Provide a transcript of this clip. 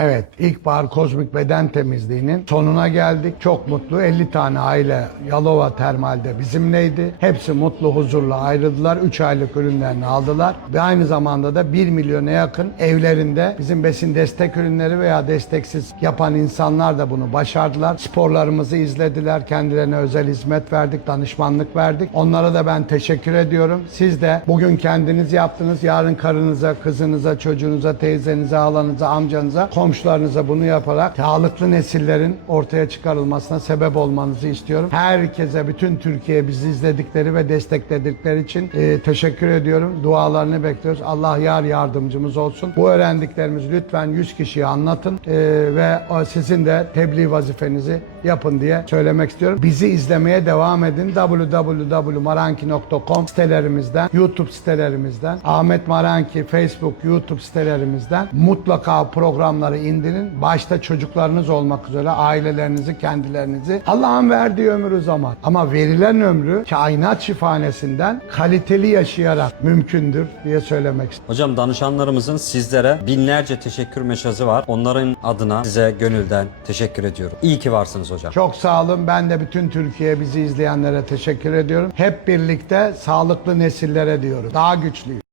Evet, ilkbahar kozmik beden temizliğinin sonuna geldik. Çok mutlu. 50 tane aile Yalova Termal'de bizimleydi. Hepsi mutlu, huzurla ayrıldılar. 3 aylık ürünlerini aldılar. Ve aynı zamanda da 1 milyona yakın evlerinde bizim besin destek ürünleri veya desteksiz yapan insanlar da bunu başardılar. Sporlarımızı izlediler. Kendilerine özel hizmet verdik, danışmanlık verdik. Onlara da ben teşekkür ediyorum. Siz de bugün kendiniz yaptınız. Yarın karınıza, kızınıza, çocuğunuza, teyzenize, halanıza, amcanıza, komşularınıza bunu yaparak sağlıklı nesillerin ortaya çıkarılmasına sebep olmanızı istiyorum. Herkese, bütün Türkiye bizi izledikleri ve destekledikleri için e, teşekkür ediyorum. Dualarını bekliyoruz. Allah yar yardımcımız olsun. Bu öğrendiklerimizi lütfen 100 kişiye anlatın e, ve o sizin de tebliğ vazifenizi yapın diye söylemek istiyorum. Bizi izlemeye devam edin. www.maranki.com sitelerimizden, YouTube sitelerimizden, Ahmet Maranki Facebook, YouTube sitelerimizden mutlaka programları indirin. Başta çocuklarınız olmak üzere ailelerinizi, kendilerinizi. Allah'ın verdiği ömrü zaman. Ama verilen ömrü kainat şifanesinden kaliteli yaşayarak mümkündür diye söylemek istiyorum. Hocam danışanlarımızın sizlere binlerce teşekkür mesajı var. Onların adına size gönülden teşekkür ediyorum. İyi ki varsınız hocam. Çok sağ olun. Ben de bütün Türkiye bizi izleyenlere teşekkür ediyorum. Hep birlikte sağlıklı nesillere diyorum. Daha güçlüyüz.